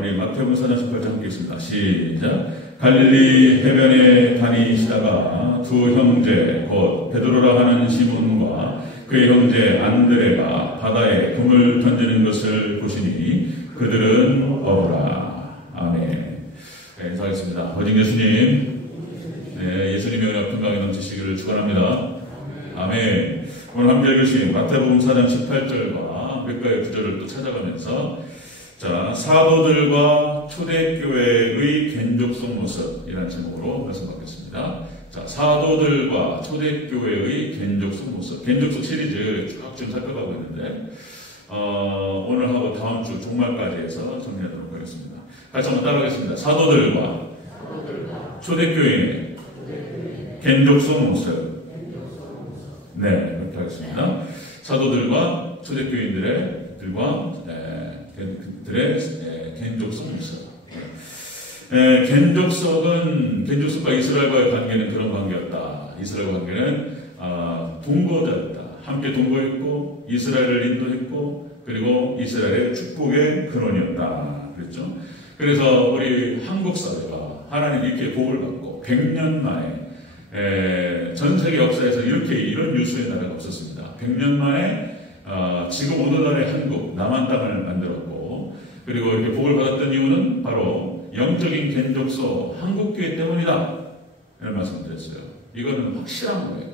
우리 마태복음 4장 18절 함께 있습니다. 시작. 갈릴리 해변에 다니시다가 두 형제 곧 베드로라 하는 시몬과 그의 형제 안드레가 바다에 금을 던지는 것을 보시니 그들은 어부라. 아멘. 네, 인사하겠습니다. 어진 예수님, 네, 예수님의 은혜가 건강에 넘치시기를 축원합니다. 아멘. 오늘 함께 읽으신 마태복음 4장 18절과 몇 가지 구절을 또 찾아가면서 자, 사도들과 초대교회의 견족성 모습이라는 제목으로 말씀 받겠습니다. 자, 사도들과 초대교회의 견족성 모습. 견족성 시리즈 쭉 지금 살펴가고 있는데, 오늘하고 다음 주 종말까지 해서 정리하도록 하겠습니다. 같이 한번 따라하겠습니다. 사도들과 초대교회의 견족성 모습. 네, 그렇게 하겠습니다. 사도들과 초대교인들의 견족성 모습. 견족성과 이스라엘과의 관계는 그런 관계였다. 이스라엘과 관계는 동거자였다. 함께 동거했고 이스라엘을 인도했고 그리고 이스라엘의 축복의 근원이었다. 그랬죠. 그래서 우리 한국 사회가 하나님 이렇게 복을 받고 100년 만에 전 세계 역사에서 이런 유수의 나라가 없었습니다. 100년 만에 지금 오늘날의 한국 남한 땅을 만들었고 그리고 이렇게 복을 받았던 이유는 바로 영적인 견족소 한국교회 때문이다. 이런 말씀을 드렸어요. 이거는 확실한 거예요.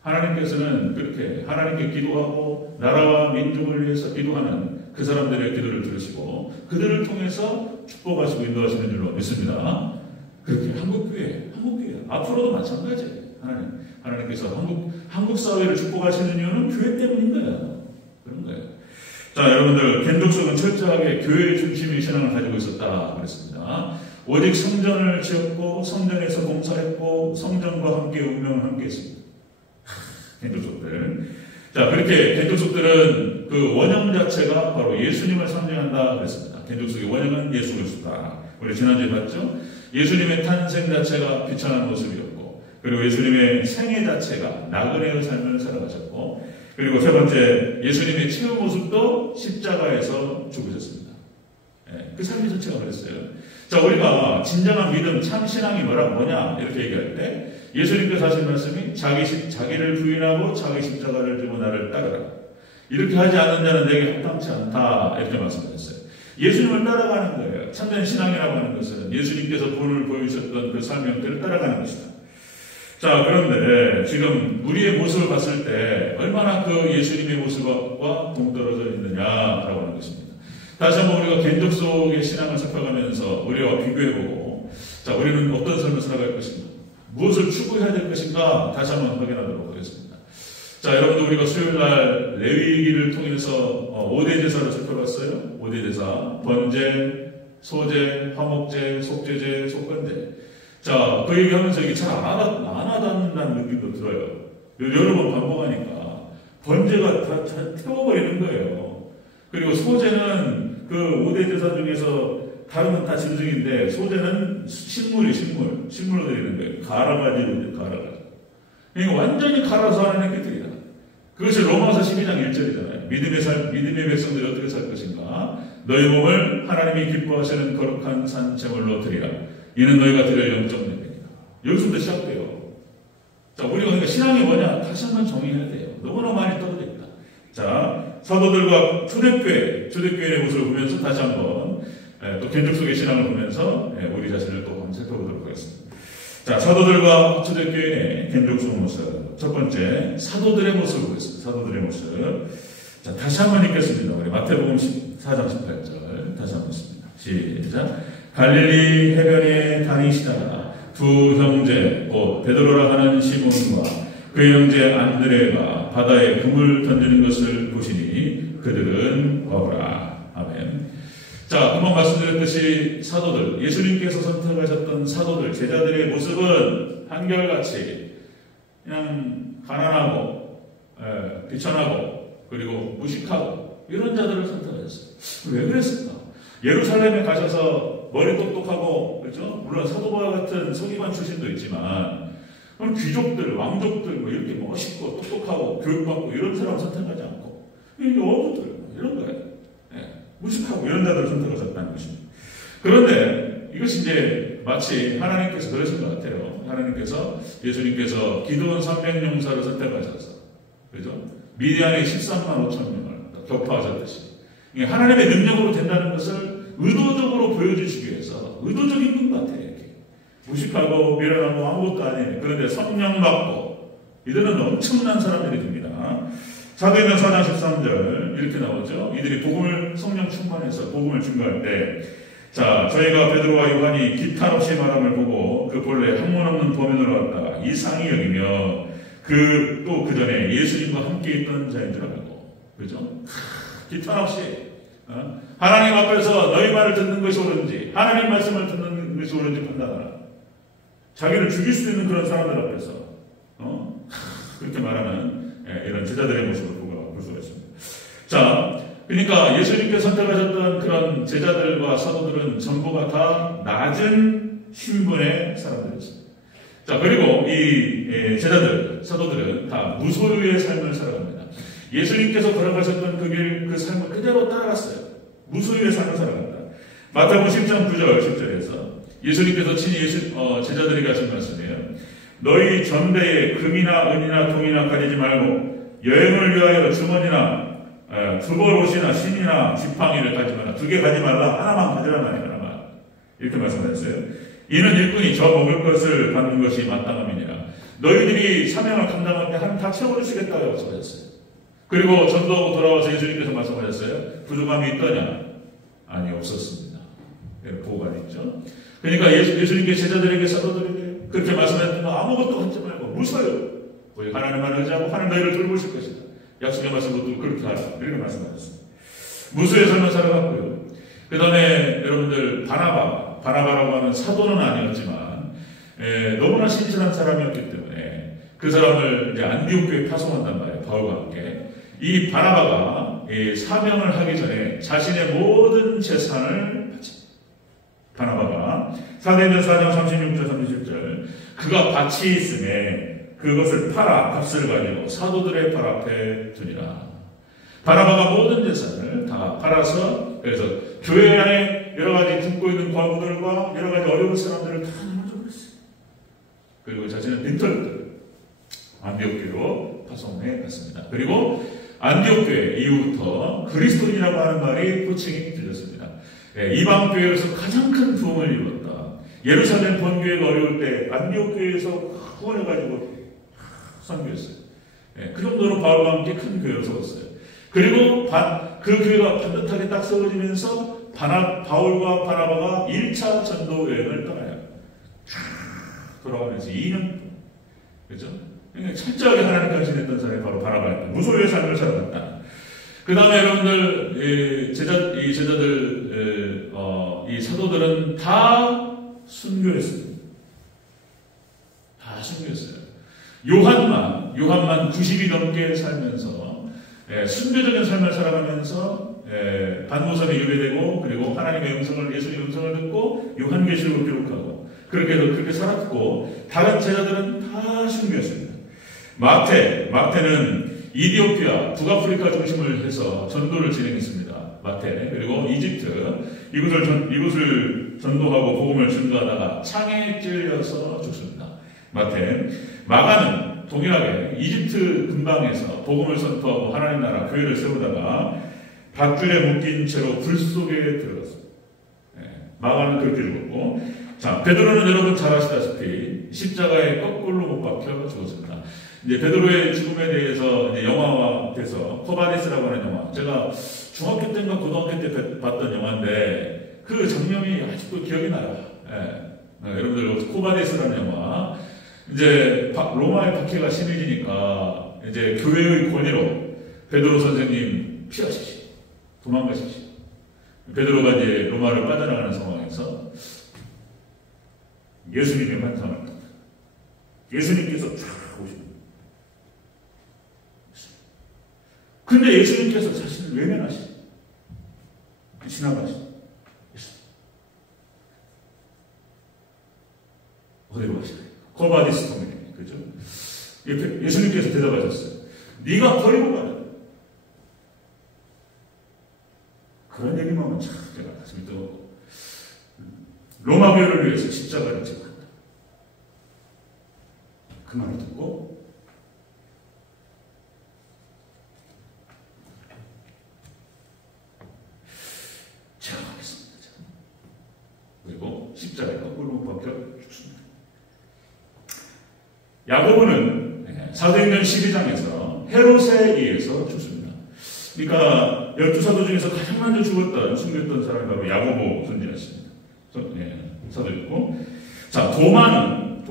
하나님께서는 그렇게 하나님께 기도하고 나라와 민족을 위해서 기도하는 그 사람들의 기도를 들으시고 그들을 통해서 축복하시고 인도하시는 줄로 믿습니다. 그렇게 한국교회 앞으로도 마찬가지예요. 하나님께서 한국 사회를 축복하시는 이유는 교회 때문인 거예요. 그런 거예요. 자, 여러분들 견족성은 철저하게 교회 중심의 신앙을 가지고 있었다 그랬습니다. 오직 성전을 지었고 성전에서 봉사했고 성전과 함께 운명을 함께 했습니다. 견족속들. 자, 그렇게 견족속들은 그 원형 자체가 바로 예수님을 상징한다 그랬습니다. 견족속의 원형은 예수 그리스도다. 우리 지난주에 봤죠? 예수님의 탄생 자체가 비천한 모습이었고 그리고 예수님의 생애 자체가 나그네의 삶을 살아가셨고 그리고 세 번째 예수님의 치유 모습도 십자가에서 죽으셨습니다. 그 삶 자체가 그랬어요. 자, 우리가 진정한 믿음, 참 신앙이 뭐냐 이렇게 얘기할 때 예수님께서 하신 말씀이 자기를 부인하고 자기 십자가를 들고 나를 따르라. 이렇게 하지 않는 자는 내게 합당치 않다. 이렇게 말씀하셨어요. 예수님을 따라가는 거예요. 참된 신앙이라고 하는 것은 예수님께서 본을 보여주셨던 그 삶 형태를 따라가는 것이다. 자, 그런데 지금 우리의 모습을 봤을 때 얼마나 그 예수님의 모습과 동떨어져 있느냐라고 하는 것입니다. 다시 한번 우리가 견족 속의 신앙을 살펴가면서 우리와 비교해보고 자, 우리는 어떤 삶을 살아갈 것인가 무엇을 추구해야 될 것인가 다시 한번 확인하도록 하겠습니다. 자, 여러분들 우리가 수요일날 레위기를 통해서 5대 제사를 살펴봤어요. 5대 제사, 번제, 소제, 화목제, 속죄제, 속건제. 자, 그 얘기하면서 이게 잘 안 와닿는다는 느낌도 들어요. 여러 번 반복하니까 번제가 다 태워버리는 거예요. 그리고 소제는 그 5대 제사 중에서 다른 건 다 짐승인데 소제는 식물로 드리는 거예요. 갈아가지고. 그러니까 완전히 갈아서 하는 것들이다. 그것이 로마서 12장 1절이잖아요. 믿음의 백성들이 어떻게 살 것인가? 너희 몸을 하나님이 기뻐하시는 거룩한 산 제물로 드리라. 이는 너희가 드릴 영적 예배이다. 여기서부터 시작돼요. 자, 우리가 그러니까 신앙이 뭐냐? 다시 한번 정의해야 돼요. 너무나 많이 떨어져 있다. 자, 사도들과 초대교회의 모습을 보면서 다시 한번 또 견족 속의 신앙을 보면서 우리 자신을 또 한번 살펴보도록 하겠습니다. 자, 사도들과 초대교회의 견족 속 모습. 첫 번째, 사도들의 모습을 보겠습니다. 사도들의 모습. 자, 다시 한번 읽겠습니다. 우리 마태복음 4장 18절. 다시 한번 읽습니다. 시작. 갈릴리 해변에 다니시다가 두 형제 곧 베드로라 하는 시몬과 그 형제 안드레가 바다에 금을 던지는 것을 보시니 그들은 어부라. 아멘. 자, 금방 말씀드렸듯이 사도들, 예수님께서 선택하셨던 사도들, 제자들의 모습은 한결같이 그냥 가난하고 비천하고 그리고 무식하고 이런 자들을 선택하셨어요. 왜 그랬을까? 예루살렘에 가셔서 머리 똑똑하고, 그렇죠? 물론 사도와 같은 서기관 출신도 있지만, 귀족들, 왕족들, 이렇게 멋있고, 똑똑하고, 교육받고, 이런 사람 선택하지 않고, 이게 어부들, 이런 거예요. 무식하고, 이런 자들을 선택하셨다는 것입니다. 그런데 이것이 이제 마치 하나님께서 그러신 것 같아요. 하나님께서 예수님께서 기드온 300용사를 선택하셔서 그죠? 미디안의 13만 5천 명을 격파하셨듯이 하나님의 능력으로 된다는 것을 의도적으로 보여주시기 위해서 의도적인 것 같아요. 이렇게. 무식하고 미련하고 아무것도 아니에요. 그런데 성령 받고 이들은 엄청난 사람들이 됩니다. 사도행전 4장 13절 이렇게 나오죠. 이들이 복음을 성령 충만해서 복음을 증거할 때 자, 저희가 베드로와 요한이 기탄 없이 말함을 보고 그 본래 학문 없는 범인으로 왔다가 이상히 여기며 그 전에 예수님과 함께 있던 자인 줄 알고 그죠? 기탄 없이 하나님 앞에서 너희 말을 듣는 것이 옳은지 하나님 말씀을 듣는 것이 옳은지 판단하라. 자기를 죽일 수 있는 그런 사람들 앞에서 그렇게 말하는 이런 제자들의 모습을 볼 수가 있습니다. 자, 그러니까 예수님께서 선택하셨던 그런 제자들과 사도들은 전부가 다 낮은 신분의 사람들이었습니다. 자, 그리고 이 제자들, 사도들은 다 무소유의 삶을 살아갑니다. 예수님께서 걸어가셨던 그 삶을 그대로 따라갔어요. 무소유의 삶을 살아갑니다. 마태복음 10장 9절 10절에서 예수님께서 친히 제자들에게 하신 말씀이에요. 너희 전대에 금이나 은이나 동이나 가리지 말고 여행을 위하여 주머니나 두벌옷이나 신이나 지팡이를 가지 말라. 2개 가지 말라. 하나만 가지라 말이야. 하나만. 이렇게 말씀하셨어요. 이는 일꾼이 저 먹을 것을 받는 것이 마땅함이니라. 너희들이 사명을 감당할 때 한 다 채워주시겠다고 말씀하셨어요. 그리고 전도하고 돌아와서 예수님께서 말씀하셨어요. 부족함이 있더냐? 아니, 없었습니다. 보고가 있죠. 그러니까 예수님께 제자들에게 사도들에게 그렇게 말씀하셨던 거 아무것도 갖지 말고 무서워요. 우리 하나님만 의지하고 하나님 너희를 돌보실 것이다. 약속의 말씀도 그렇게 하라. 이렇게 말씀하셨습니다. 무수의 삶을 살아갔고요. 그 다음에 여러분들 바나바라고 하는 사도는 아니었지만 너무나 신실한 사람이었기 때문에 그 사람을 이제 안디옥 교회에 파송한단 말이에요. 바울과 함께. 이 바나바가 사명을 하기 전에 자신의 모든 재산을 바칩니다. 바나바가 사도행전 4장 36절 37절 그가 밭이 있음에 그것을 팔아 값을 가지고 사도들의 발 앞에 두니라. 바나바가 모든 재산을 다 팔아서 그래서 교회 안에 여러 가지 굶고 있는 과부들과 여러 가지 어려운 사람들을 다 나눠줬어요. 그리고 자신은 빈털들 안디옥교로 파송해 갔습니다. 그리고 안디옥교회 이후부터 그리스도인이라고 하는 말이 호칭이 들렸습니다. 이방교회에서 가장 큰 부흥을 이루었다. 예루살렘 본교회가 어려울 때 안디옥교회에서 후원해가지고 선교했어요. 그 정도로 바울과 함께 큰 교회로 세웠어요. 그리고 그 교회가 반듯하게 딱 세워지면서 바울과 바나바가 1차 전도 여행을 떠나요. 돌아가면서 2년 그렇죠? 그러니까 철저하게 하나님과 지냈던 사람이 바로 바나바였다. 무소유의 삶을 살아갔다. 그 다음에 여러분들 이 제자들 이 사도들은 다 순교했습니다. 다 순교했어요. 요한만 90이 넘게 살면서 순교적인 삶을 살아가면서 반모섬에 유배되고 그리고 하나님의 음성을 예수님의 음성을 듣고 요한계시록을 기록하고 그렇게 살았고 다른 제자들은 다 순교했습니다. 마태는 이디오피아 북아프리카 중심을 해서 전도를 진행했습니다. 마태 그리고 이집트 이곳을 전도하고 복음을 증거하다가 창에 찔려서 죽습니다. 마가는 동일하게 이집트 근방에서 복음을 선포하고 하나님 나라 교회를 세우다가 밧줄에 묶인 채로 불 속에 들어갔습니다. 마가는 그렇게 죽었고, 자 베드로는 여러분 잘 아시다시피 십자가에 거꾸로 못 박혀 죽었습니다. 이제 베드로의 죽음에 대해서 이제 영화화 돼서 코바디스라고 하는 영화, 제가 중학교 때인가 고등학교 때 봤던 영화인데 그 장면이 아직도 기억이 나요. 여러분들 코바디스라는 영화. 이제 로마의 박해가 심해지니까 이제 교회의 권위로 베드로 선생님 피하십시오. 도망가십시오. 베드로가 이제 로마를 빠져나가는 상황에서 예수님의 환상을 합니다. 예수님께서 쫙 오십니다. 근데 예수님께서 자신을 외면하시죠. 지나가시죠. 어디로 가실까요? 코바디스 통일입니다. 그죠? 예수님께서 대답하셨어요. 네가 버리고 가라. 그런 얘기만 하면 참 제가 가슴이 또 로마 교회를 위해서 십자가를 지고 간다. 그 말을 듣고 제가 가겠습니다. 그리고 십자가에 거꾸로 못 박혀 죽습니다. 야고보는 사도행전 12장에서 헤롯에 의해서 죽습니다. 그러니까 12사도 중에서 가장 먼저 죽었던, 숨겼던 사람이 바로 야고보 선지자였습니다. 사도였고, 자, 도마는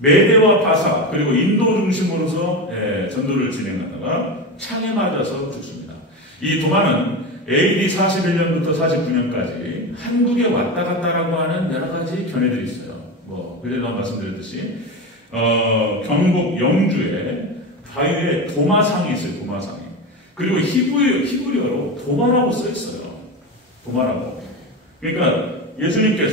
메대와 바사 그리고 인도 중심으로서 전도를 진행하다가 창에 맞아서 죽습니다. 이 도마는 AD 41년부터 49년까지 한국에 왔다 갔다라고 하는 여러 가지 견해들이 있어요. 그전에 말씀드렸듯이 경북 영주에 바위에 도마상이 있어요. 도마상이. 그리고 히브리어로 도마라고 써 있어요. 도마라고. 그러니까 예수님께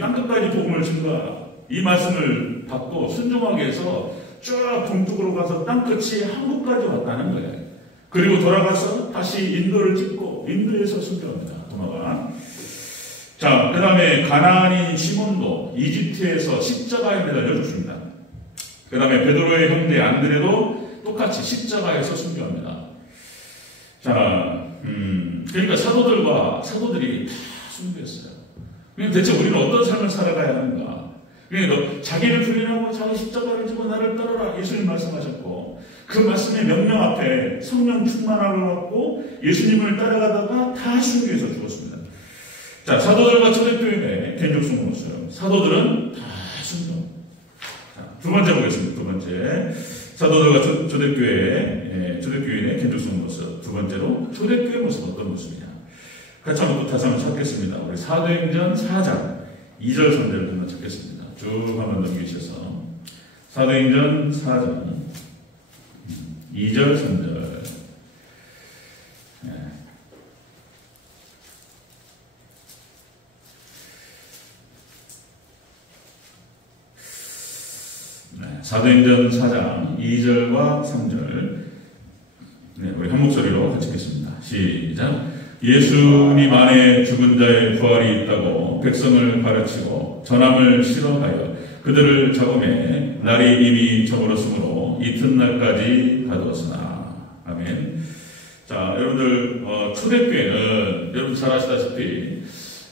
땅끝까지 복음을 증거하라. 이 말씀을 받고 순종하게 해서 쭉 동쪽으로 가서 땅끝이 한국까지 왔다는 거예요. 그리고 돌아가서 다시 인도를 찍고 인도에서 순교합니다. 도마가. 자, 그 다음에 가나안인 시몬도 이집트에서 십자가에 매달려 죽습니다. 그 다음에 베드로의 형제 안드레도 똑같이 십자가에서 순교합니다. 자, 그러니까 사도들이 다 순교했어요. 그럼 대체 우리는 어떤 삶을 살아가야 하는가? 그러니까 자기를 부인하고 자기 십자가를 지고 나를 따르라 예수님 말씀하셨고, 그 말씀의 명령 앞에 성령 충만함을 받고 예수님을 따라가다가 다 순교해서 죽었습니다. 자, 사도들과 초대교인의 개인적 순교였어요. 사도들은 다 순교. 자, 두 번째 보겠습니다. 두 번째. 사도들과 초대교인의 개인적 순교였어요. 두 번째로 초대교회 모습 어떤 모습이냐. 같이 한번 다시 한번 찾겠습니다. 우리 사도행전 4장 2절 선대를 한번 찾겠습니다. 쭉 한번 넘기셔서 사도행전 4장 2절 3절. 사도행전 4장 2절과 3절. 우리 한 목소리로 같이 읽겠습니다. 시작. 예수님 안에 죽은 자의 부활이 있다고 백성을 가르치고 전함을 싫어하여 그들을 잡음에 날이 이미 저물었으므로 이튿날까지 가두었으나. 아멘. 자, 여러분들 초대교회는 여러분 잘 아시다시피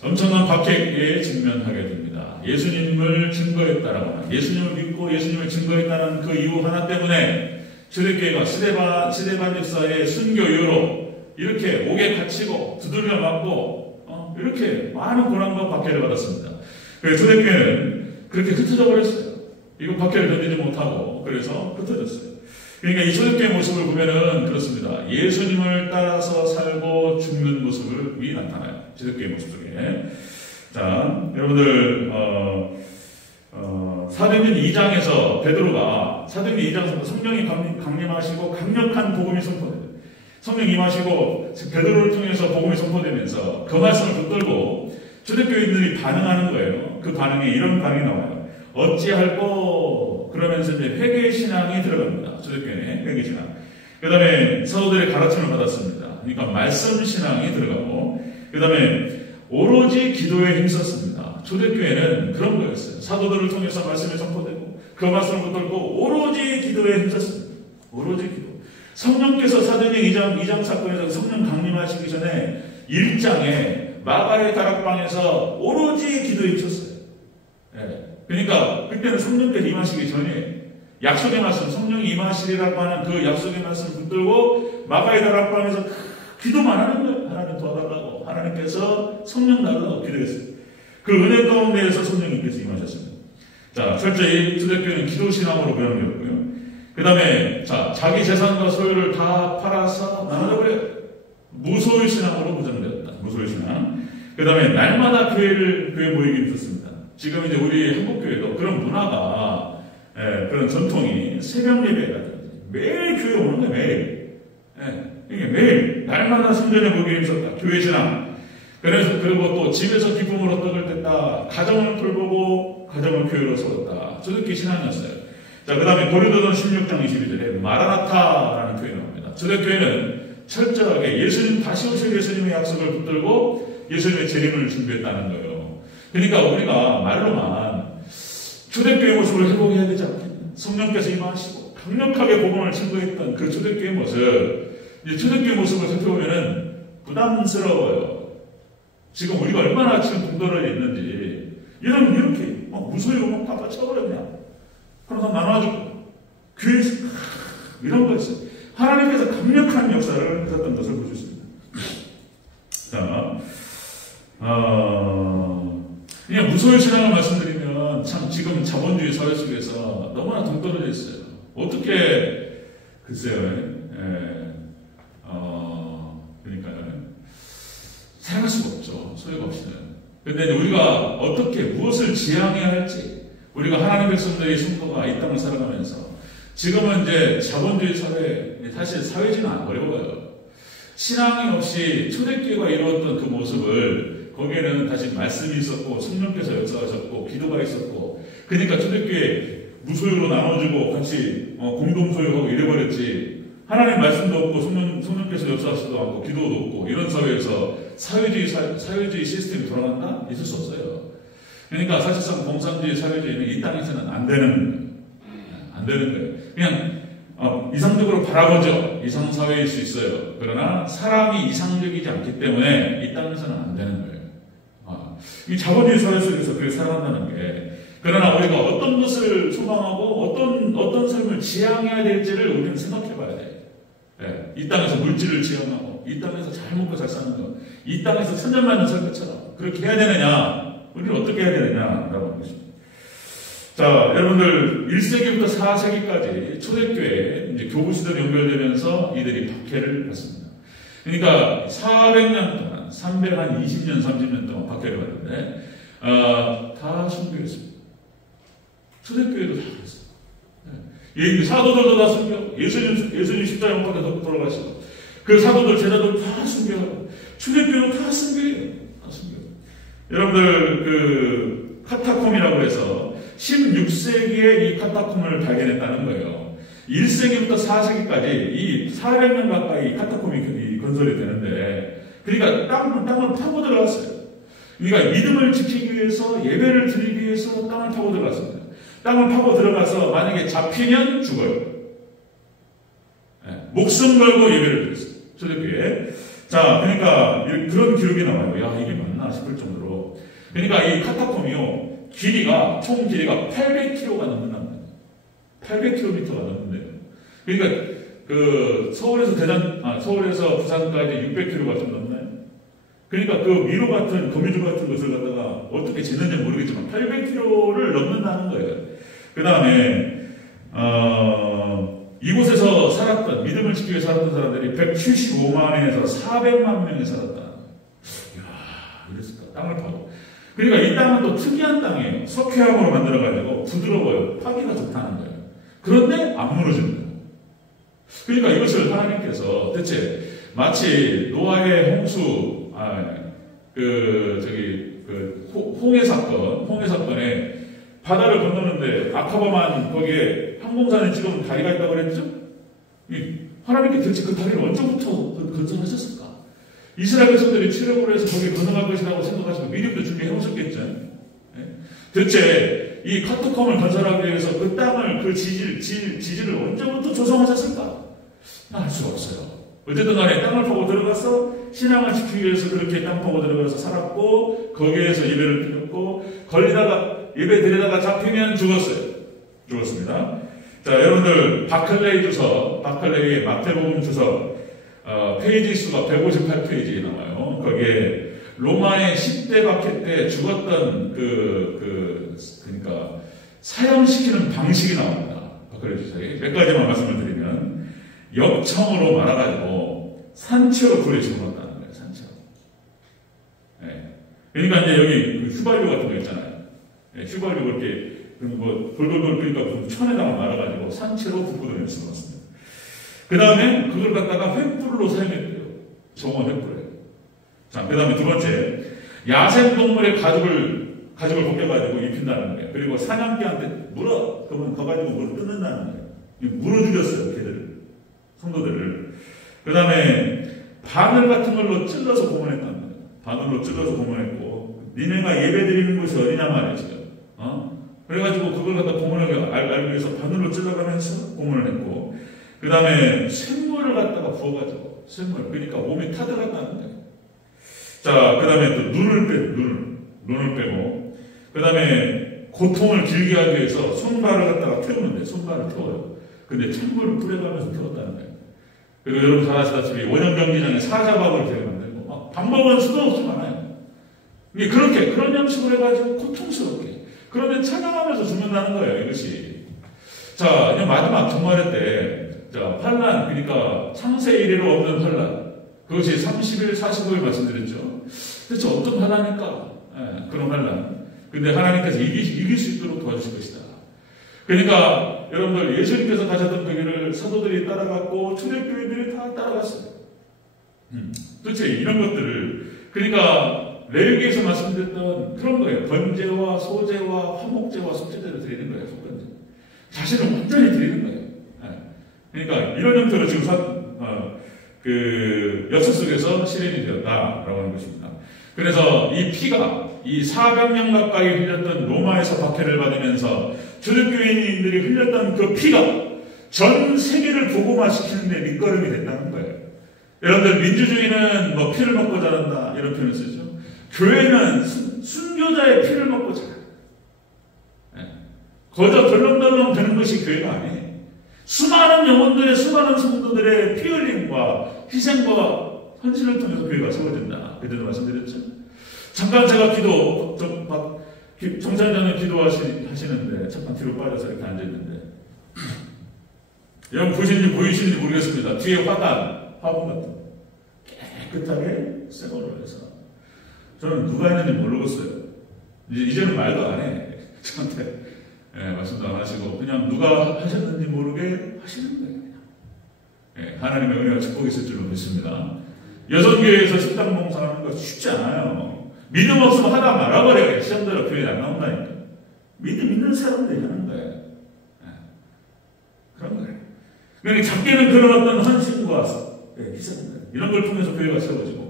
엄청난 박해에 직면하게 됩니다. 예수님을 증거했다라고 하는, 예수님을 믿고 예수님을 증거했다는 그 이유 하나 때문에 초대교회가 시대반 역사의 순교 이후로 이렇게 목에 갇히고 두들겨 맞고 이렇게 많은 고난과 박해를 받았습니다. 그래서 초대교회는 그렇게 흩어져 버렸어요. 이거 박해를 견디지 못하고 그래서 흩어졌어요. 그러니까 이 초대교회 모습을 보면은 그렇습니다. 예수님을 따라서 살고 죽는 모습이 나타나요. 초대교회 모습 속에. 자, 여러분들 사도행전 2장에서 베드로가 사도행전 2장에서 성령이 강림하시고 강력한 복음이 선포돼요. 성령 임하시고 베드로를 통해서 복음이 선포되면서 그 말씀을 붙들고 초대교인들이 반응하는 거예요. 그 반응에 이런 반응이 나와요. 어찌할꼬 그러면서 이제 회개 신앙이 들어갑니다. 초대교인의 회개 신앙. 그 다음에 사도들의 가르침을 받았습니다. 그러니까 말씀 신앙이 들어가고, 그 다음에 오로지 기도에 힘썼습니다. 초대교회는 그런 거였어요. 사도들을 통해서 말씀이 선포되고 그 말씀을 붙들고 오로지 기도에 힘썼습니다. 오로지 기도. 성령께서 사도행전 2장 사건에서 성령 강림하시기 전에 1장에 마가의 다락방에서 오로지 기도에 힘썼어요. 그러니까 그때는 성령께서 임하시기 전에 약속의 말씀, 성령이 임하시리라고 하는 그 약속의 말씀을 붙들고 마가의 다락방에서 기도만 하는 거예요. 하나님 도와달라고. 하나님께서 성령 달라고 기도했어요. 그 은혜 가운데에서 성령님께서 임하셨습니다. 자, 철저히 초대교회는 기도신앙으로 변형되었고요. 그 다음에 자기 재산과 소유를 다 팔아서 나눠버려요. 무소유 신앙으로 구성되었다. 무소유 신앙. 그 다음에 날마다 교회 모이기 힘들었습니다. 지금 이제 우리 한국교회도 그런 문화가, 그런 전통이 새벽 예배가 매일 교회 오는 거예요. 매일. 이게 매일 날마다 성전에 모이기 힘들었다. 교회 신앙. 그리고 또 집에서 기쁨으로 떡을 뗐다. 가정을 돌보고 가정을 교회로 세웠다. 초대교회 신앙이었어요. 자, 그 다음에 고린도전서 16장 22절에 마라나타라는 표현이 나옵니다. 초대교회는 철저하게 예수님, 다시 오실 예수님의 약속을 붙들고 예수님의 재림을 준비했다는 거예요. 그러니까 우리가 말로만 초대교회 모습을 회복해야 되지 않겠냐. 성령께서 임하시고 강력하게 복음을 증거했던 그 초대교회 모습, 이제 초대교회 모습을 살펴보면은 부담스러워요. 지금 우리가 얼마나 지금 동떨어져 있는지. 이렇게 무소유로 팍팍 쳐버렸냐. 그러다 나눠주고 교회에서 이런 거 있어요. 하나님께서 강력한 역사를 하셨던 것을 볼 수 있습니다. 자, 그냥 무소유 신앙을 말씀드리면 참 지금 자본주의 사회 속에서 너무나 동떨어져 있어요. 어떻게, 글쎄요, 그러니까요. 생각할 수가 없죠. 소유가 없이는. 근데 우리가 어떻게, 무엇을 지향해야 할지, 우리가 하나님의 백성들이 성도가 이 땅을 살아가면서 지금은 이제 자본주의 사회, 사실 사회주의는 어려워요. 신앙이 없이 초대교회가 이루었던 그 모습을 거기에는 다시 말씀이 있었고 성령께서 역사하셨고 기도가 있었고 그러니까 초대교회 무소유로 나눠주고 같이 공동소유하고 이래버렸지 하나님 말씀도 없고 성령께서 역사하시지도 않고 기도도 없고 이런 사회에서 사회주의 시스템이 돌아간다? 있을 수 없어요. 그러니까 사실상 공산주의 사회주의는 이 땅에서는 안 되는 거예요. 그냥 이상적으로 바라보죠. 이상사회일 수 있어요. 그러나 사람이 이상적이지 않기 때문에 이 땅에서는 안 되는 거예요. 이 자본주의 사회 속에서 그렇게 살아간다는 게 그러나 우리가 어떤 것을 소망하고 어떤 삶을 지향해야 될지를 우리는 생각해 봐야 돼요. 네, 이 땅에서 물질을 지향하고 이 땅에서 잘 먹고 잘 사는 것 이 땅에서 천년만년 살 것처럼 그렇게 해야 되느냐 우리는 어떻게 해야 되느냐라고 하는 것입니다. 자, 여러분들 1세기부터 4세기까지 초대교회 이제 교부시대로 연결되면서 이들이 박해를 받습니다. 그러니까 400년 동안 320년 30년 동안 박해를 받는데 다 순교했습니다. 초대교회도 다 그랬어요. 사도들도 다 순교. 예수님 십자가 못 박혀 돌아가시고 그 사도들 제자들 다 순교하고 초대교회도 다 순교해요. 다 순교. 여러분들 그 카타콤이라고 해서 16세기에 이 카타콤을 발견했다는 거예요. 1세기부터 4세기까지 이 400년 가까이 카타콤이 건설이 되는데, 그러니까 땅을 파고 들어갔어요. 그러니까 믿음을 지키기 위해서, 예배를 드리기 위해서 땅을 파고 들어갔습니다. 땅을 파고 들어가서 만약에 잡히면 죽어요. 네, 목숨 걸고 예배를 드렸어요. 초대교회. 자, 그러니까 그런 기록이 나와요. 야, 이게 맞나 싶을 정도로. 그러니까 이 카타콤이요. 총 길이가 800km가 넘는답니다. 800km가 넘는데요. 그러니까 서울에서 부산까지 600km가 좀 넘나요? 그러니까 그 미로 같은 거미줄 같은 것을 갖다가 어떻게 재는지 모르겠지만 800km를 넘는다는 거예요. 그 다음에 이곳에서 살았던 믿음을 지키기 위해 살았던 사람들이 175만에서 400만 명이 살았다. 이야, 이랬을까? 땅을 파고. 그러니까 이 땅은 또 특이한 땅이에요. 석회암으로 만들어가지고 부드러워요. 파기가 좋다는 거예요. 그런데 안 무너지는 거예요. 그러니까 이것을 하나님께서 대체 마치 노아의 홍수, 홍해 사건에 바다를 건너는데 아카바만 거기에 항공산에 지금 다리가 있다고 그랬죠? 하나님께 대체 그 다리를 언제부터 건설하셨을까? 이스라엘 백성들이 출애굽을 해서 거기에 건너갈 것이라고 생각하시고 미리부터 준비해 오셨겠죠. 대체 이 카타콤을 건설하기 위해서 그 땅을, 그 지지를 언제부터 조성하셨을까? 알 수가 없어요. 어쨌든 간에 땅을 파고 들어가서 신앙을 지키기 위해서 그렇게 땅 파고 들어가서 살았고, 거기에서 예배를 드렸고, 예배 드리다가 잡히면 죽었습니다. 자, 여러분들, 바클레이의 마태복음 주서, 페이지 수가 158페이지에 나와요. 거기에 로마의 10대 박해 때 죽었던 그러니까 사형시키는 방식이 나옵니다. 바클레이 주서에 몇 가지만 말씀을 드리면 역청으로 말아가지고 산채로 불에 집어넣었다는 거예요. 산채로. 네. 그러니까 이제 여기 휘발유 같은 거 있잖아요. 네, 휘발유 그렇게 돌돌돌 끓니까 천에다가 말아가지고 산채로 불구덩이에 집어넣었습니다. 그 다음에 그걸 갖다가 횃불로 사용했대요. 정원 횃불에. 자, 그 다음에 두 번째, 야생동물의 가죽을 벗겨가지고 입힌다는 거예요. 그리고 사냥개한테 그러면 거 가지고 물어 뜯는다는 거예요. 물어 죽였어요, 걔들을. 성도들을. 그 다음에 바늘 같은 걸로 찔러서 고문했다는 거예요. 바늘로 찔러서 고문했고, 니네가 예배 드리는 곳이 어디냐 말이죠. 그래가지고 그걸 갖다 고문을 알기 위해서 바늘로 찔러가면서 고문을 했고, 그 다음에 샘물을 갖다가 부어가지고, 샘물, 그러니까 몸이 타들어갔다는 거예요. 자, 그 다음에 또 눈을 빼고, 그 다음에 고통을 길게 하기 위해서 손발을 갖다가 태우는데, 손발을 태워요. 근데 찬물을 뿌려가면서 태웠다는 거예요. 그리고 여러분 잘 아시다시피 원형 경기장에 사자밥을 되게 만들고, 방법은 수도 없이 많아요. 그렇게, 그런 양식으로 해가지고 고통스럽게. 그런데 찬양하면서 죽는다는 거예요, 이것이. 자, 이제 마지막 종말의 때, 자, 환란, 그러니까 창세 이래로 없는 환란. 그것이 30일, 45일 말씀드렸죠. 대체 어떤 환란일까? 그런 환란. 근데 하나님께서 이길 수 있도록 도와주실 것이다. 그러니까 여러분들 예수님께서 가셨던 그 길을 사도들이 따라갔고 초대교회들이 다 따라갔어요. 도대체 이런 것들을, 그러니까 레위기에서 말씀드렸던 그런 거예요. 번제와 소제와 화목제와 속죄제를 드리는 거예요. 속건제. 자신을 완전히 드리는 거예요. 그러니까 이런 형태로 지금 그 역사 속에서 실현이 되었다라고 하는 것입니다. 그래서 이 피가 이 400명 가까이 흘렸던 로마에서 박해를 받으면서 초대교인들이 흘렸던 그 피가 전 세계를 복음화시키는데 밑거름이 됐다는 거예요. 여러분들 민주주의는 뭐 피를 먹고 자란다 이런 표현을 쓰죠. 교회는 순교자의 피를 먹고 자라요. 거저 덜렁덜렁 되는 것이 교회가 아니에요. 수많은 영혼들의, 수많은 성도들의 피 흘림과 희생과 헌신을 통해서 교회가 세워진다. 그때도 말씀드렸죠. 잠깐 제가 정찬장님 기도하시는데 잠깐 뒤로 빠져서 이렇게 앉아있는데, 여러분 보이시는지 모르겠습니다. 뒤에 화분 같은 깨끗하게 새 거로 해서 저는 누가 했는지 모르겠어요. 이제는 말도 안 해. 저한테 말씀도 안 하시고 그냥 누가 하셨는지 모르게 하시는 거예요. 하나님의 은혜와 축복이 있을 줄로 믿습니다. 여성교회에서 식당 봉사하는 거 쉽지 않아요. 믿음 없으면 하다 말아버려요. 시험대로 교회 안 나온다니까. 믿음 있는 사람들이 하는 거예요. 그런 거예요. 그러니까 작게는 그런 어떤 헌신과 희생, 이런 걸 통해서 교회가 세워지고.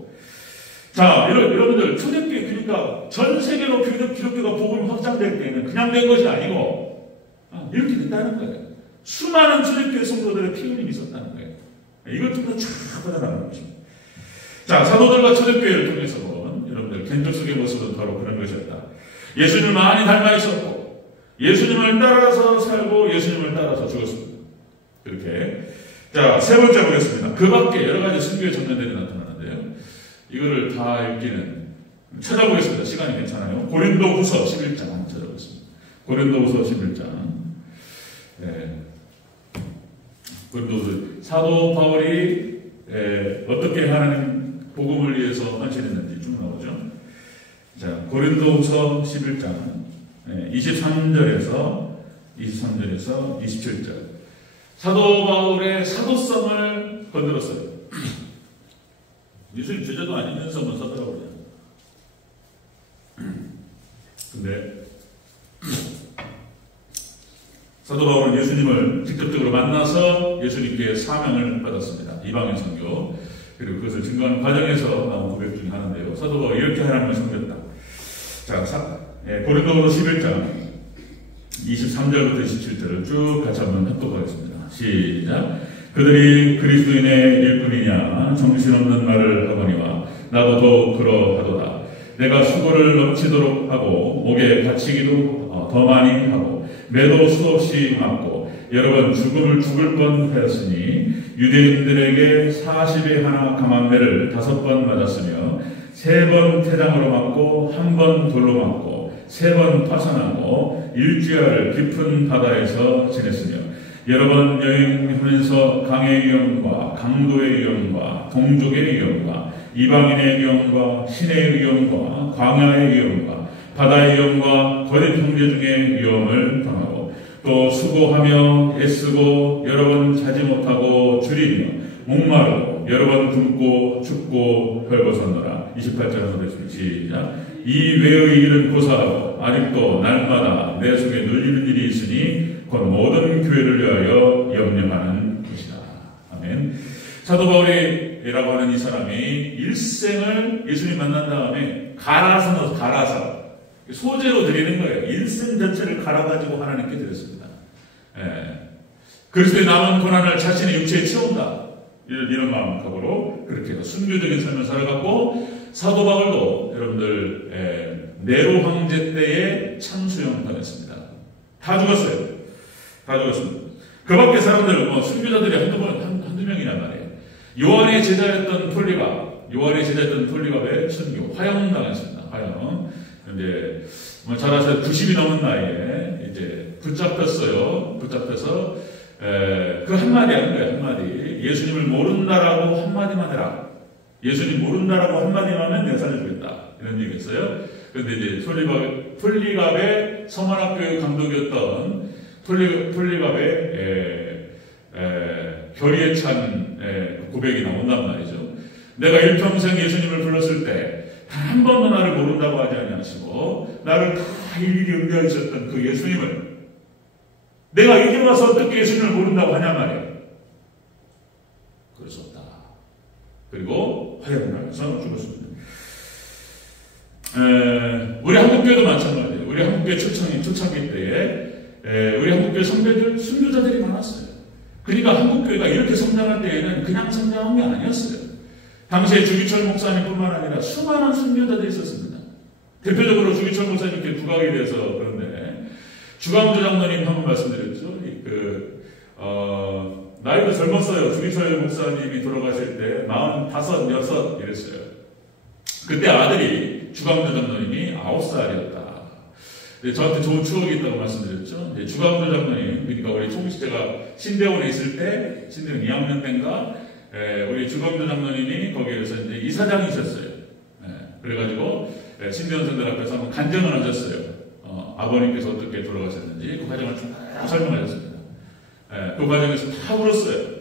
자, 여러분들, 초대교회, 그러니까 전 세계로 기독교가 복음이 확장될 때는 그냥 된 것이 아니고, 이렇게 됐다는 거예요. 수많은 초대교회 성도들의 피 흘림이 있었다는 거예요. 이걸 통해서 쫙 퍼져나가는 것입니다. 자, 사도들과 초대교회를 통해서 여러분들, 견적 속의 모습은 바로 그런 것이었다. 예수님을 많이 닮아 있었고, 예수님을 따라서 살고, 예수님을 따라서 죽었습니다. 이렇게. 자, 세 번째 보겠습니다. 그 밖에 여러 가지 순교의 장면들이 나타나는데요. 이거를 다 읽기는 찾아보겠습니다. 시간이 괜찮아요. 고린도후서 11장 찾아보겠습니다. 고린도후서 11장. 고린도후서 사도 바울이 어떻게 하나님 복음을 위해서 헌신했는지 쭉 나오죠. 자, 고린도후서 11장 23절에서 27절. 사도 바울의 사도성을 건드렸어요. 예수님 제자도 아니면서 뭐 사도라고 그래요. 근데 사도 바울은 예수님을 직접적으로 만나서 예수님께 사명을 받았습니다. 이방인 선교. 그리고 그것을 증거하는 과정에서 나온 고백 중에 하나인데요. 사도 바울이 이렇게 하나님을 섬겼다. 자, 고린도후서 11장 23절부터 27절을 쭉 같이 한번 합독하겠습니다. 시작. 그들이 그리스도인의 일꾼이냐 정신없는 말을 하거니와 나도 더욱 그러하도다. 내가 수고를 넘치도록 하고 목에 다치기도 더 많이 하고 매도 수없이 맞고 여러 번 죽을 뻔하였으니 유대인들에게 40에 하나 감한매를 5번 맞았으며 3번 태장으로 맞고 1번 돌로 맞고 3번 파산하고 일주야를 깊은 바다에서 지냈으며 여러 번 여행하면서 강의 위험과 강도의 위험과 동족의 위험과 이방인의 위험과 신의 위험과 광야의 위험과 바다의 위험과 거짓 형제 중의 위험을 당하고 또 수고하며 애쓰고 여러 번 자지 못하고 줄이며 목마르고 여러 번 굶고 춥고 헐벗었노라. 28절 한번 시작. 이 외의 일은 고사하고 아직도 날마다 내 속에 눌리는 일이 있으니 곧 모든 교회를 위하여 염려하는 것이다. 아멘. 사도 바울이라고 하는 이 사람이 일생을 예수님 만난 다음에 갈아서 소재로 드리는 거예요. 일생 전체를 갈아가지고 하나님께 드렸습니다. 그리스도의 남은 고난을 자신의 육체에 채운다. 이런 마음으로 그렇게 해서 순교적인 삶을 살아갔고, 사도 바울도 여러분들 네로 황제 때에 참수형 당했습니다. 다 죽었어요. 다 죽었습니다. 그 밖에 사람들, 순교자들이 한두 명이란 말이에요. 요한의 제자였던 폴리갑의 순교, 화형 당했습니다. 화형. 근데, 잘 아셔도 90이 넘은 나이에 이제 붙잡혔어요. 붙잡혀서, 그 한마디 하는 거예요, 한마디. 예수님을 모른다라고 한마디만 해라. 예수님 모른다라고 한마디만 하면 내가 살려주겠다. 이런 얘기 했어요. 그런데 이제 폴리갑의 서만학교의 감독이었던 폴리갑의 결의에 찬 고백이 나온단 말이죠. 내가 일평생 예수님을 불렀을 때 단 한 번도 나를 모른다고 하지 아니하시고 나를 다 일일이 응대하셨던 그 예수님을 내가 이제 와서 어떻게 예수님을 모른다고 하냐 말이에요. 그럴 수 없다. 그리고 화형을 하면서 죽었습니다. 우리 한국교회도 마찬가지예요. 우리 한국교회 초창기 때에 우리 한국교회 선배들, 순교자들이 많았어요. 그러니까 한국교회가 이렇게 성장할 때에는 그냥 성장한 게 아니었어요. 당시에 주기철 목사님뿐만 아니라 수많은 순교자들이 있었습니다. 대표적으로 주기철 목사님께 부각이 돼서 그런데 주광조 장로님 한번 말씀드렸죠. 나이도 젊었어요. 주기철 목사님이 돌아가실 때 45, 6 이랬어요. 그때 아들이 주광조 장로님이 9살이었다. 저한테 좋은 추억이 있다고 말씀드렸죠. 주광조 장로님, 그러니까 우리 총시제가 신대원에 있을 때, 신대원 2학년 때인가, 우리 주광조 장로님이 거기에서 이제 이사장이셨어요. 그래가지고 신대원 성들 앞에서 한번 간증을 하셨어요. 아버님께서 어떻게 돌아가셨는지 그 과정을 쭉 설명하셨습니다. 그 과정에서 다 울었어요.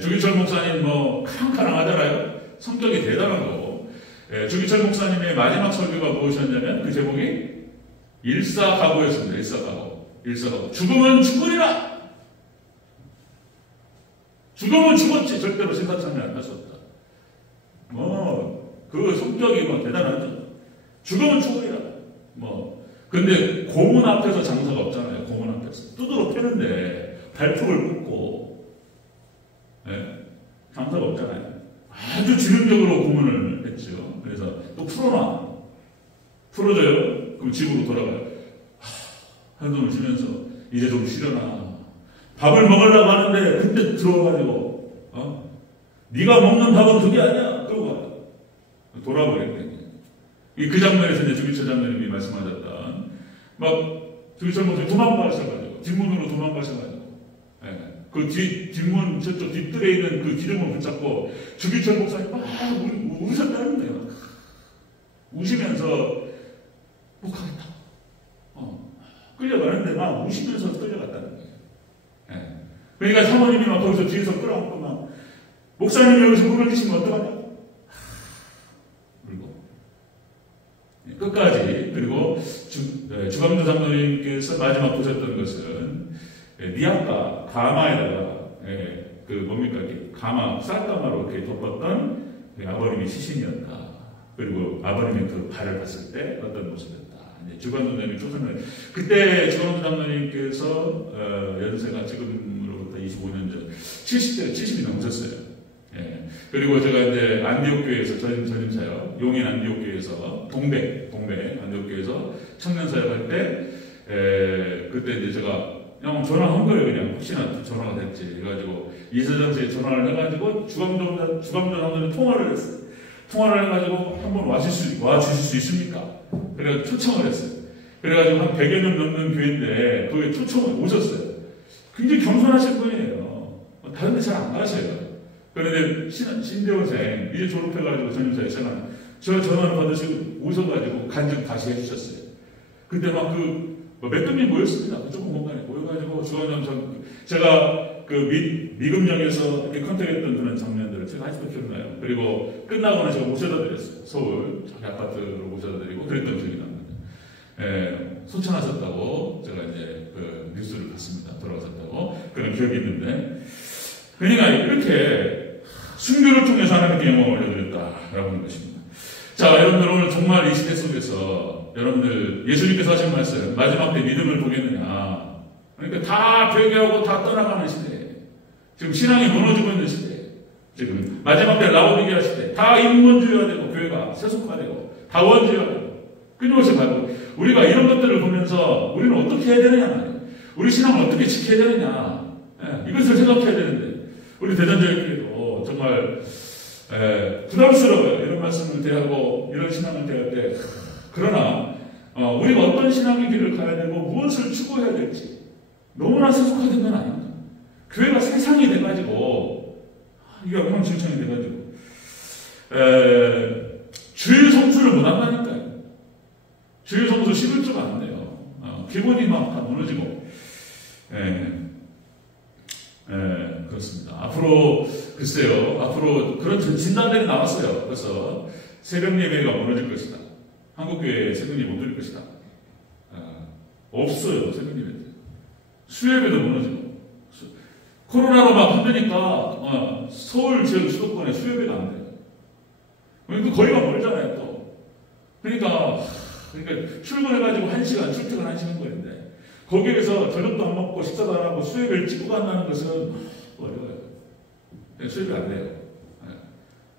주기철 목사님 캄캄하잖아요. 성격이 대단한 거고. 주기철 목사님의 마지막 설교가 무엇이었냐면 그 제목이 일사각오였습니다. 일사각오. 죽으면 죽으리라. 죽으면 죽었지. 절대로 생각하면 안 할 수 없다. 그 성격이 대단하죠. 죽으면 죽으리라. 근데 고문 앞에서 장사가 없잖아요. 고문 앞에서. 두드러 패는데 발톱을 꽂고, 장사가 없잖아요. 아주 지능적으로 고문을 했죠. 그래서 또 풀어줘요. 그럼 집으로 돌아가요. 한숨을 쉬면서 이제 좀 쉬려나. 밥을 먹으려고 하는데 그때 들어와가지고 네가 먹는 밥은 그게 아니야. 그러고 가요. 돌아버렸거든요. 그 장면에서 이제 주기철 장면님이 말씀하셨던 주기철 목사님 도망가셔가지고 뒷문으로 도망가셔가지고 그 뒷문 저쪽 뒷뜰에 있는 그 기둥을 붙잡고 주기철 목사님 막 우셨다는 거예요. 우시면서 못 가겠다. 끌려가는데 막 우시면서 끌려갔다는 거예요. 그러니까 사모님이 막 거기서 뒤에서 끌어안고 목사님이 여기서 물을 드시면 어떡하냐? 그리고 끝까지. 그리고 주광조 장로님께서 마지막 보셨던 것은 니아까 가마에다가 쌀가마로 이렇게 덮었던 아버님의 시신이었다. 그리고 아버님의 그 발을 봤을 때 어떤 모습이었다. 주광조 장로님이 초선을 그때 주광조 장로님께서 연세가 지금으로부터 25년 전 70이 넘으셨어요. 그리고 제가 이제 안디옥교회에서 전임사역, 용인 안디옥교회에서 동백 안디옥교회에서 청년사역 할 때, 그때 이제 제가 그냥 전화한 거예요. 그냥 혹시나 전화가 됐지. 그래가지고 이사장실에 전화를 해가지고 주광조 장로님 통화를 했어요. 통화를 해가지고 한번 와주실 수 있습니까? 그래서 초청을 했어요. 그래가지고 한 100여 명 넘는 교회인데 거기에 초청을 오셨어요. 굉장히 겸손하신 분이에요. 다른 데 잘 안 가셔요. 그런데 신대원생 이제 졸업해가지고 전임사에 전화를 받으시고 오셔가지고 간증 다시 해주셨어요. 그때 몇백 명이 모였습니다. 그 좁은 공간에 모여가지고 제가 미금역에서 이렇게 컨택했던 그런 장면들을 제가 아직도 기억나요. 그리고 끝나고는 제가 모셔다 드렸어요. 서울 자기 아파트로 모셔다 드리고 그랬던 기억이 납니다. 소천하셨다고 제가 이제 그 뉴스를 봤습니다. 돌아가셨다고 그런 기억이 있는데, 그러니까 이렇게 순교를 통해서 하나님께 영광을 올려드렸다라고 하는 것입니다. 자, 여러분들 오늘 정말 이 시대 속에서 여러분들 예수님께서 하신 말씀, 마지막 때 믿음을 보겠느냐. 그러니까 다 회개하고 다 떠나가는 시대. 지금 신앙이 무너지고 있는 시대. 지금 마지막 때 라오디게아 시대. 다 인본주의화 되고 교회가 세속화되고 다 원주의화되고 끊임없이 가고 우리가 이런 것들을 보면서 우리는 어떻게 해야 되느냐. 우리 신앙을 어떻게 지켜야 되느냐. 이것을 생각해야 되는데 우리 대전교회도 정말 부담스러워요. 이런 말씀을 대하고 이런 신앙을 대할 때. 그러나 우리가 어떤 신앙의 길을 가야 되고 무엇을 추구해야 될지 너무나 세속화된 건 아닙니다. 교회가 세상이 돼가지고 이게 엉망진창이 돼가지고 주일 성수를 못 한다니까요. 주일 성수 11조가 안 돼요. 기본이 막 다 무너지고 그렇습니다. 앞으로 글쎄요. 앞으로 그런 진단들이 나왔어요. 그래서 새벽 예배가 무너질 것이다. 한국교회 새벽 예배 못 드릴 것이다. 없어요. 새벽 예배. 수요예배도 무너지고 코로나로 막 힘드니까 서울 지역 수도권에 수요예배가 안 돼요. 그러니까 거리가 멀잖아요. 또 그러니까 출근해가지고 1시간 출퇴근 1시간 걸리는데 거기에서 저녁도 안 먹고 식사도 안 하고 수요예배를 찍고 간다는 것은 어려워요. 수요예배 안 돼요.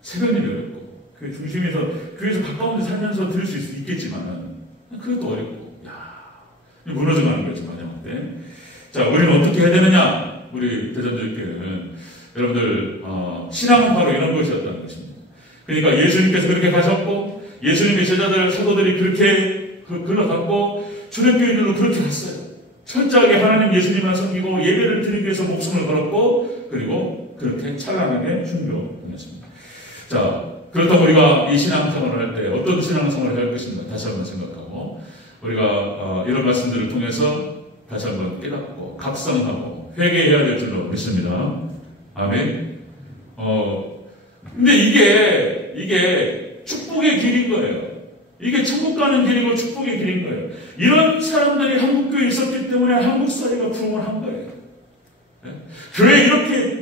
새벽 예배 어렵고 교회 중심에서 교회에서 가까운 데 살면서 들을 수 있겠지만 그것도 어렵고 무너져가는 거죠. 마지막 때. 자, 우리는 어떻게 해야 되느냐? 우리 대전교회는 여러분들 신앙은 바로 이런 것이었다는 것입니다. 그러니까 예수님께서 그렇게 가셨고 예수님의 제자들 사도들이 그렇게 흘러갔고 초대교회들도 그렇게 갔어요. 철저하게 하나님 예수님만 섬기고 예배를 드리기 위해서 목숨을 걸었고 그리고 그렇게 찬란하게 순교했습니다. 자, 그렇다고 우리가 이 신앙생활을 할 때 어떤 신앙생활을 할 것인가 다시 한번 생각하고 우리가 이런 말씀들을 통해서 다시 한번 깨닫고 각성하고 회개해야 될 줄로 믿습니다. 아멘. 근데 이게 축복의 길인 거예요. 이게 천국 가는 길이고 축복의 길인 거예요. 이런 사람들이 한국교회에 있었기 때문에 한국 사회가 부흥을 한 거예요. 교회 이렇게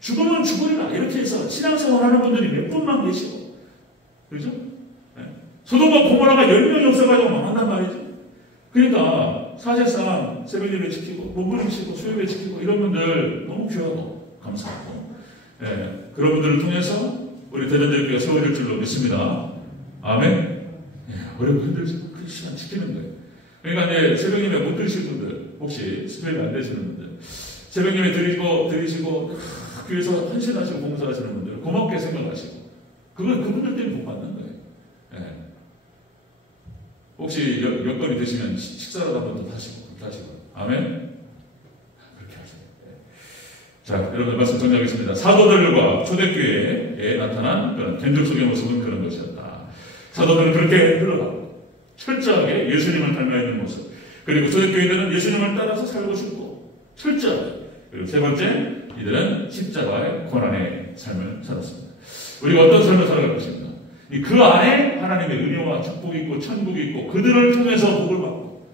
죽으면 죽으리라 이렇게 해서 신앙생활 하는 분들이 몇 분만 계시고 그렇죠? 소돔과 고모라가 10명이 없어가지고 망한단 말이죠. 그러니까 사실상 새벽 예배 지키고 본분 지키고 수요예배 지키고 이런 분들 너무 귀하고 감사하고 그런 분들을 통해서 우리 대전교회가 세워질 줄로 믿습니다. 아멘. 어렵고 힘들죠. 그 시간 지키는 거예요. 그러니까 이제 새벽 예배 못 드실 분들 혹시 수요일 안 되시는 분들 새벽 예배 드리시고 교회에서 헌신하시고 봉사하시는 분들 고맙게 생각하시고 그분들 때문에 복 받는 거예요. 혹시 여건이 되시면 식사라도 한번 더 하시고 아멘. 그렇게 하세요. 자, 여러분 말씀 정리하겠습니다. 사도들과 초대교회에 나타난 그런 견적 속의 모습은 그런 것이었다. 사도들은 그렇게 흘러가고 철저하게 예수님을 닮아 있는 모습. 그리고 초대교회들은 예수님을 따라서 살고 싶고 철저하게. 그리고 세 번째, 이들은 십자가의 고난의 삶을 살았습니다. 우리가 어떤 삶을 살아갈 것입니까? 그 안에 하나님의 은혜와 축복이 있고 천국이 있고 그들을 통해서 복을 받고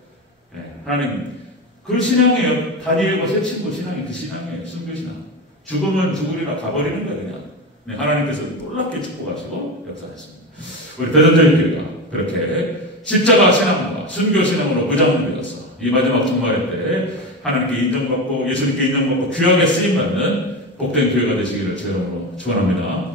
하나님 그 신앙이에요. 다니엘과 세 친구 신앙이 그 신앙이에요. 순교신앙. 죽으면 죽으리라 가버리는 거예요. 그냥. 하나님께서 놀랍게 축복하시고 역사했습니다. 우리 대전교회가 그렇게 십자가 신앙과 순교 신앙으로 무장을 믿어서 이 마지막 종말의 때 하나님께 인정받고 예수님께 인정받고 귀하게 쓰임받는 복된 교회가 되시기를 주님으로 축원합니다.